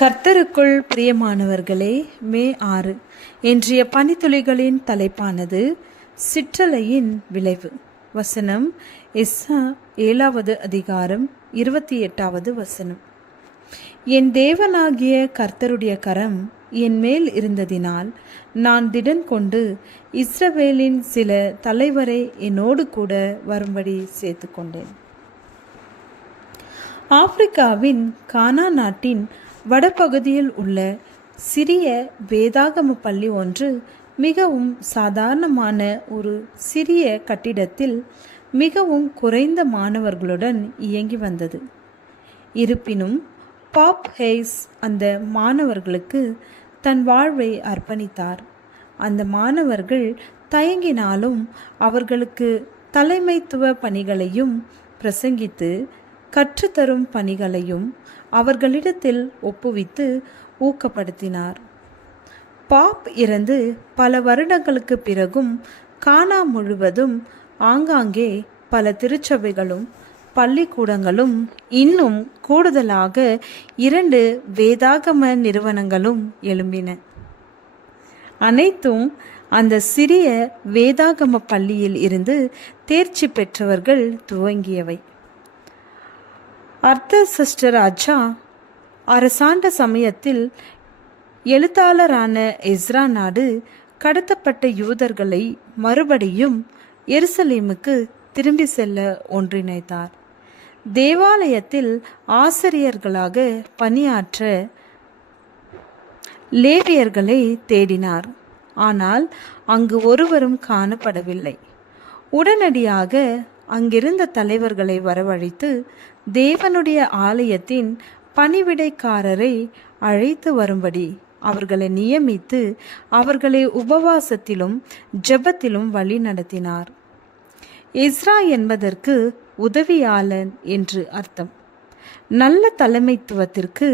கர்த்தருக்குள் பிரியமானவர்களே, மே 6 இன்றைய பனித்துளிகளின் தலைப்பானது சிற்றலையின் விளைவு. வசனம் எஸ்ஸா 7வது அதிகாரம் 28வது வசனம். என் தேவனாகிய கர்த்தருடைய கரம் என் மேல் இருந்ததினால் நான் திடன் கொண்டு இஸ்ரவேலின் சில தலைவரை என்னோடு கூட வரும்படி சேர்த்து கொண்டேன். ஆப்பிரிக்காவின் கானா நாட்டின் வடபகுதியில் உள்ள சிறிய வேதாகம பள்ளி ஒன்று மிகவும் சாதாரணமான ஒரு சிறிய கட்டிடத்தில் மிகவும் குறைந்த மாணவர்களுடன் இயங்கி வந்தது. இருப்பினும் பாப் ஹேய்ஸ் அந்த மாணவர்களுக்கு தன் வாழ்வை அர்ப்பணித்தார். அந்த மாணவர்கள் தயங்கினாலும் அவர்களுக்கு தலைமைத்துவ பணிகளையும் பிரசங்கித்து கற்றுத்தரும் பணிகளையும் அவர்களிடத்தில் ஒப்புவித்து ஊக்கப்படுத்தினார். பாப் இறந்து பல வருடங்களுக்கு பிறகும் கானா முழுவதும் ஆங்காங்கே பல திருச்சபைகளும் பள்ளிக்கூடங்களும் இன்னும் கூடுதலாக 2 வேதாகம நிறுவனங்களும் எழும்பின. அனைத்தும் அந்த சிறிய வேதாகம பள்ளியில் இருந்து தேர்ச்சி பெற்றவர்கள் துவங்கியவை. அர்தசஷ்டராஜா அரசாண்ட சமயத்தில் எழுத்தாளரான எஸ்ரா நாடு கடத்தப்பட்ட யூதர்களை மறுபடியும் எருசலேமுக்கு திரும்பி செல்ல ஒன்றிணைத்தார். தேவாலயத்தில் ஆசிரியர்களாக பணியாற்ற லேவியர்களை தேடினார். ஆனால் அங்கு ஒருவரும் காணப்படவில்லை. உடனடியாக அங்கிருந்த தலைவர்களை வரவழைத்து தேவனுடைய ஆலயத்தின் பணிவிடைக்காரரை அழைத்து வரும்படி அவர்களை நியமித்து அவர்களை உபவாசத்திலும் ஜெபத்திலும் வழி நடத்தினார். எஸ்ரா என்பதற்கு உதவியாளன் என்று அர்த்தம். நல்ல தலைமைத்துவத்திற்கு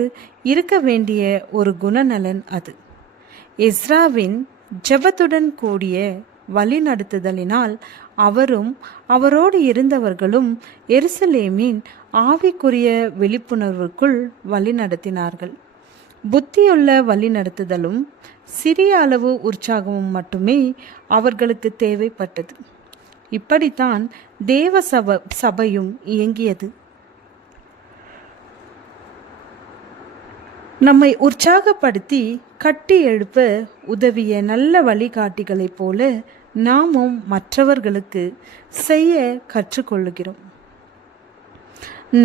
இருக்க வேண்டிய ஒரு குணநலன் அது. எஸ்ராவின் ஜெபத்துடன் கூடிய வழி நடத்துதலினால் அவரும் அவரோடு இருந்தவர்களும் எருசலேமின் ஆவிக்குரிய விழிப்புணர்வுக்குள் வழி நடத்தினார்கள். புத்தியுள்ள வழி நடத்துதலும் சிறிய அளவு உற்சாகமும் மட்டுமே அவர்களுக்கு தேவைப்பட்டது. இப்படித்தான் தேவ சபையும் இயங்கியது. நம்மை உற்சாகப்படுத்தி கட்டி எழுப்ப உதவிய நல்ல வழிகாட்டிகளைப் போல நாமும் மற்றவர்களுக்கு செய்ய கற்றுக்கொள்ளுகிறோம்.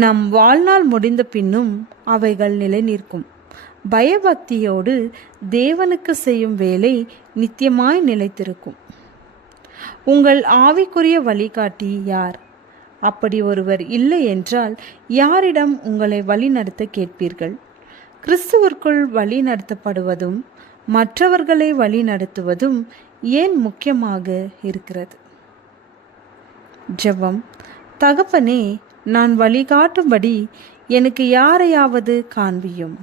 நம் வாழ்நாள் முடிந்த பின்னும் அவைகள் நிலை நிற்கும். பயபக்தியோடு தேவனுக்கு செய்யும் வேலை நித்தியமாய் நிலைத்திருக்கும். உங்கள் ஆவிக்குரிய வழிகாட்டி யார்? அப்படி ஒருவர் இல்லை என்றால் யாரிடம் உங்களை வழி நடத்த கேட்பீர்கள்? கிறிஸ்துவிற்குள் வழி நடத்தப்படுவதும் மற்றவர்களை வழி நடத்துவதும் ஏன் முக்கியமாக இருக்கிறது? ஜெபம். தகப்பனே, நான் வழிகாட்டும்படி எனக்கு யாரையாவது காண்பியும்.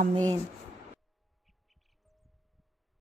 ஆமென்.